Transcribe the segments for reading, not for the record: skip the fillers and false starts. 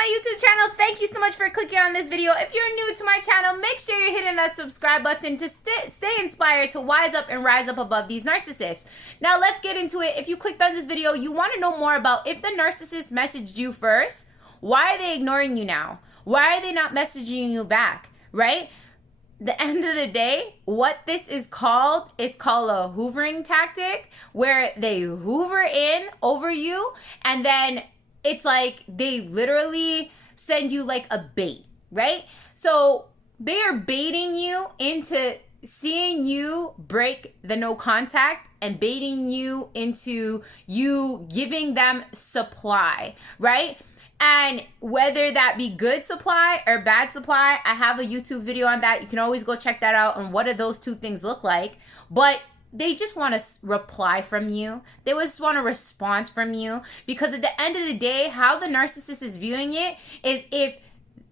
my YouTube channel. Thank you so much for clicking on this video. If you're new to my channel, make sure you're hitting that subscribe button to stay inspired to wise up and rise up above these narcissists. Now let's get into it. If you clicked on this video, you want to know more about if the narcissist messaged you first. Why are they ignoring you now? Why are they not messaging you back, right? The end of the day, what this is called, it's called a hoovering tactic, where they hoover in over you, and then it's like they literally send you like a bait, right? So they are baiting you into seeing you break the no contact and baiting you into you giving them supply, right? And whether that be good supply or bad supply, I have a YouTube video on that. You can always go check that out on what do those two things look like. But they just want a reply from you. They just want a response from you. Because at the end of the day, how the narcissist is viewing it is if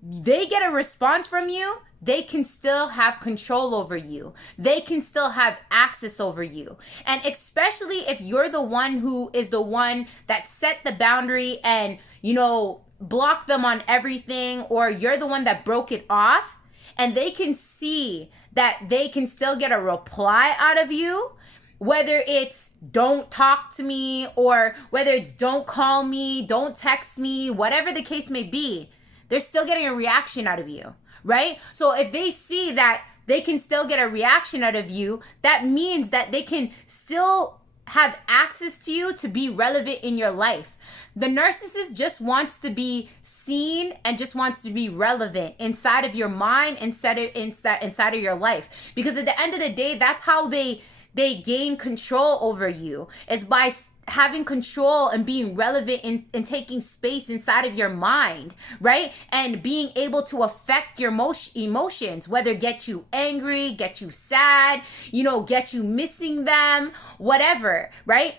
they get a response from you, they can still have control over you. They can still have access over you. And especially if you're the one who is the one that set the boundary and, you know, block them on everything, or you're the one that broke it off, and they can see that they can still get a reply out of you, whether it's don't talk to me, or whether it's don't call me, don't text me, whatever the case may be, they're still getting a reaction out of you, right? So if they see that they can still get a reaction out of you, that means that they can still have access to you to be relevant in your life. The narcissist just wants to be seen and just wants to be relevant inside of your mind, inside of your life. Because at the end of the day, that's how they gain control over you, is by having control and being relevant and taking space inside of your mind, right? And being able to affect your emotions, whether get you angry, get you sad, you know, get you missing them, whatever, right?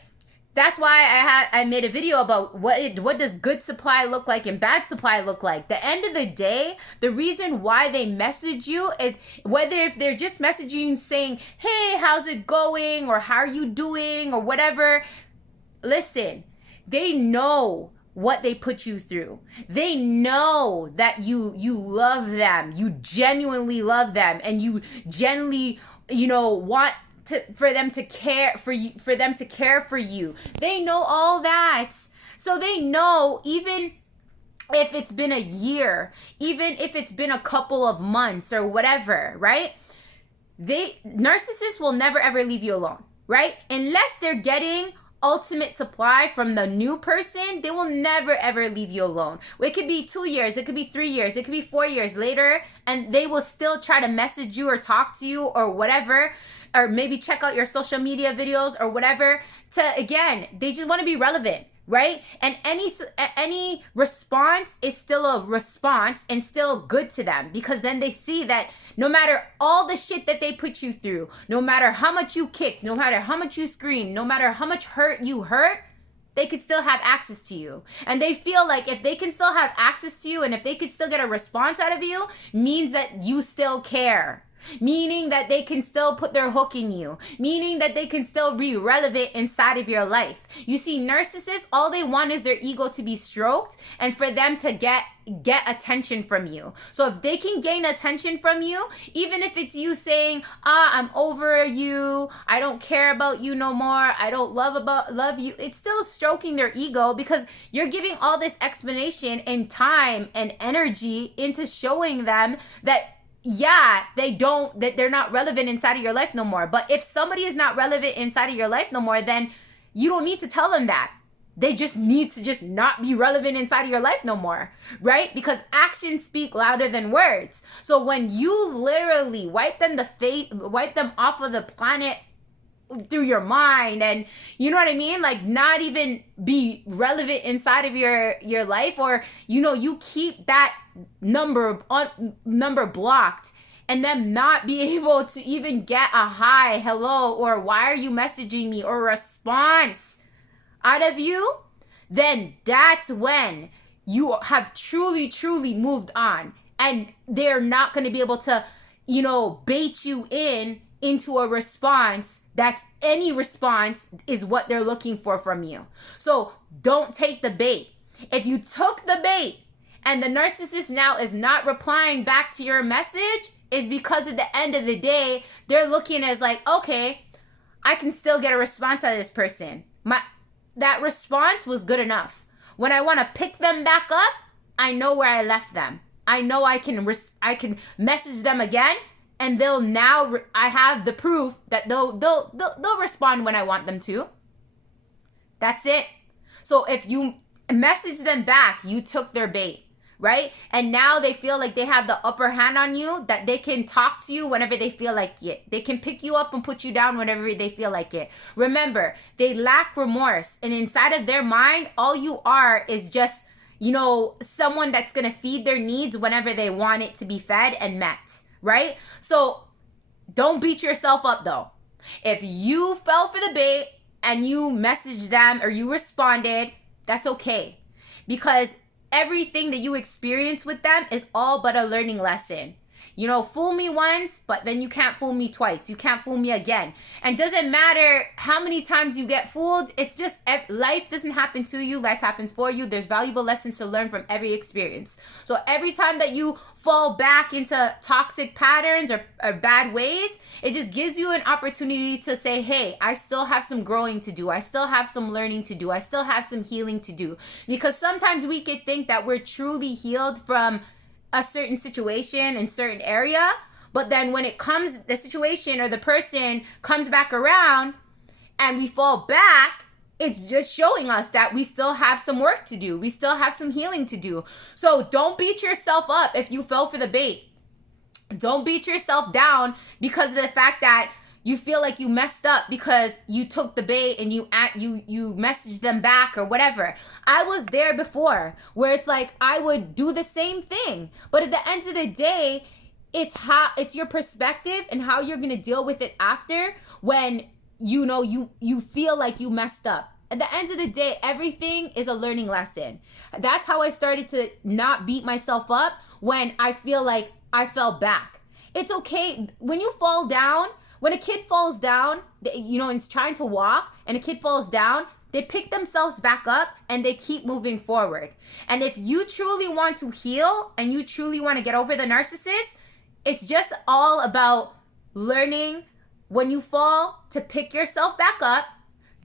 That's why I made a video about what does good supply look like and bad supply look like. The end of the day, the reason why they message you is whether if they're just messaging saying, hey, how's it going? Or how are you doing? Or whatever. Listen, they know what they put you through. They know that you love them. You genuinely love them, and you genuinely, you know, want for them to care for you, for them to care for you. They know all that. So they know, even if it's been a year, even if it's been a couple of months or whatever, right? Narcissists will never ever leave you alone, right? Unless they're getting ultimate supply from the new person, they will never ever leave you alone. It could be 2 years, it could be 3 years, it could be 4 years later, and they will still try to message you or talk to you or whatever, or maybe check out your social media videos or whatever, to, again, they just want to be relevant, right? And any response is still a response and still good to them, because then they see that no matter all the shit that they put you through, no matter how much you kicked, no matter how much you screamed, no matter how much hurt you hurt, they could still have access to you. And they feel like if they can still have access to you and if they could still get a response out of you, means that you still care. Meaning that they can still put their hook in you. Meaning that they can still be relevant inside of your life. You see, narcissists, all they want is their ego to be stroked and for them to get attention from you. So if they can gain attention from you, even if it's you saying, I'm over you, I don't care about you no more, I don't love you, it's still stroking their ego, because you're giving all this explanation and time and energy into showing them that, yeah, that they're not relevant inside of your life no more. But if somebody is not relevant inside of your life no more, then you don't need to tell them that. They just need to just not be relevant inside of your life no more, right? Because actions speak louder than words. So when you literally wipe them off of the planet through your mind, and you know what I mean, like not even be relevant inside of your life, or you know, you keep that number blocked, and them not be able to even get a hi, hello, or why are you messaging me, or response out of you, then that's when you have truly moved on, and they're not going to be able to, you know, bait you into a response. That's any response is what they're looking for from you. So don't take the bait. If you took the bait and the narcissist now is not replying back to your message, is because at the end of the day, they're looking as like, okay, I can still get a response out of this person. That response was good enough. When I want to pick them back up, I know where I left them. I know I can message them again, and I have the proof that they'll respond when I want them to. That's it. So if you message them back, you took their bait, right? And now they feel like they have the upper hand on you, that they can talk to you whenever they feel like it. They can pick you up and put you down whenever they feel like it. Remember, they lack remorse. And inside of their mind, all you are is just, someone that's going to feed their needs whenever they want it to be fed and met, right? So don't beat yourself up though. If you fell for the bait and you messaged them or you responded, that's okay. Because everything that you experience with them is all but a learning lesson. Fool me once, but then you can't fool me twice. You can't fool me again. And doesn't matter how many times you get fooled. It's just life doesn't happen to you. Life happens for you. There's valuable lessons to learn from every experience. So every time that you fall back into toxic patterns or bad ways, it just gives you an opportunity to say, hey, I still have some growing to do. I still have some learning to do. I still have some healing to do. Because sometimes we could think that we're truly healed from a certain situation in certain area, but then when the situation or the person comes back around and we fall back, it's just showing us that we still have some work to do. We still have some healing to do. So don't beat yourself up if you fell for the bait. Don't beat yourself down because of the fact that you feel like you messed up because you took the bait and you messaged them back or whatever. I was there before where it's like I would do the same thing. But at the end of the day, it's your perspective and how you're going to deal with it after when you feel like you messed up. At the end of the day, everything is a learning lesson. That's how I started to not beat myself up when I feel like I fell back. It's okay when you fall down. When a kid falls down, and is trying to walk, and a kid falls down, they pick themselves back up and they keep moving forward. And if you truly want to heal and you truly want to get over the narcissist, it's just all about learning when you fall to pick yourself back up,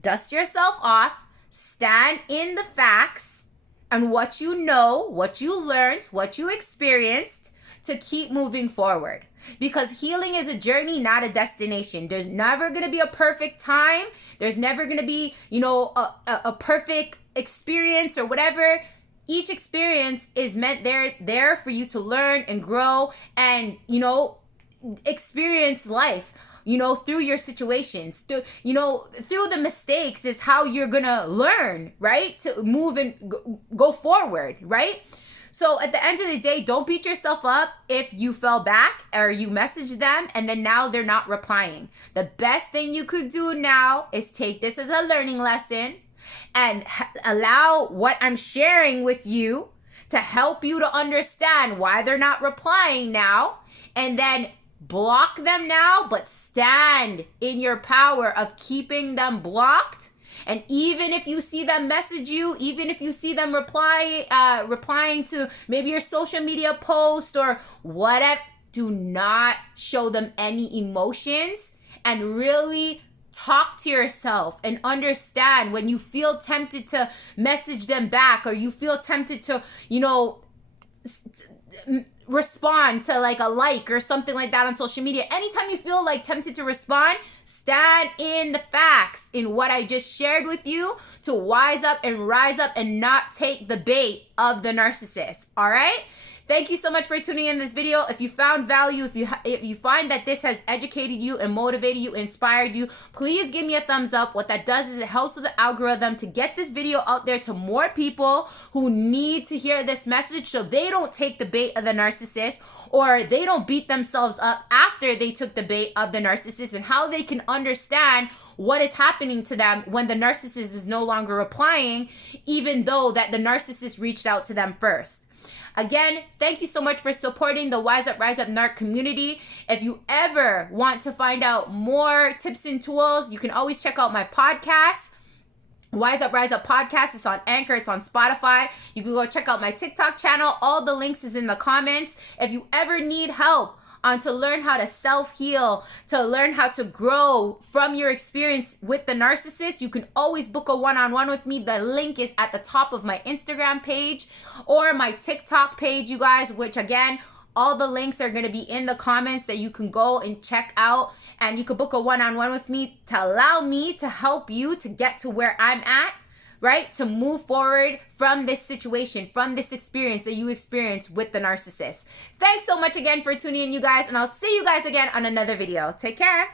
dust yourself off, stand in the facts and what you know, what you learned, what you experienced, to keep moving forward. Because healing is a journey, not a destination. There's never going to be a perfect time. There's never going to be, a perfect experience or whatever. Each experience is meant there for you to learn and grow and, experience life, through your situations. Through the mistakes is how you're going to learn, right? To move and go forward, right? So at the end of the day, don't beat yourself up if you fell back or you messaged them and then now they're not replying. The best thing you could do now is take this as a learning lesson and allow what I'm sharing with you to help you to understand why they're not replying now, and then block them now, but stand in your power of keeping them blocked. And even if you see them message you, even if you see them replying to maybe your social media post or whatever, do not show them any emotions and really talk to yourself and understand when you feel tempted to message them back or you feel tempted to, respond to like a like or something like that on social media. Anytime you feel like tempted to respond, stand in the facts in what I just shared with you to wise up and rise up and not take the bait of the narcissist. All right? Thank you so much for tuning in this video. If you found value, if you find that this has educated you and motivated you, inspired you, please give me a thumbs up. What that does is it helps with the algorithm to get this video out there to more people who need to hear this message so they don't take the bait of the narcissist or they don't beat themselves up after they took the bait of the narcissist, and how they can understand what is happening to them when the narcissist is no longer replying, even though that the narcissist reached out to them first. Again, thank you so much for supporting the Wise Up, Rise Up NARC community. If you ever want to find out more tips and tools, you can always check out my podcast, Wise Up, Rise Up podcast. It's on Anchor. It's on Spotify. You can go check out my TikTok channel. All the links is in the comments. If you ever need help on to learn how to self-heal, to learn how to grow from your experience with the narcissist, you can always book a one-on-one with me. The link is at the top of my Instagram page or my TikTok page, you guys, which again, all the links are going to be in the comments that you can go and check out, and you can book a one-on-one with me to allow me to help you to get to where I'm at, right? To move forward from this situation, from this experience that you experienced with the narcissist. Thanks so much again for tuning in, you guys, and I'll see you guys again on another video. Take care.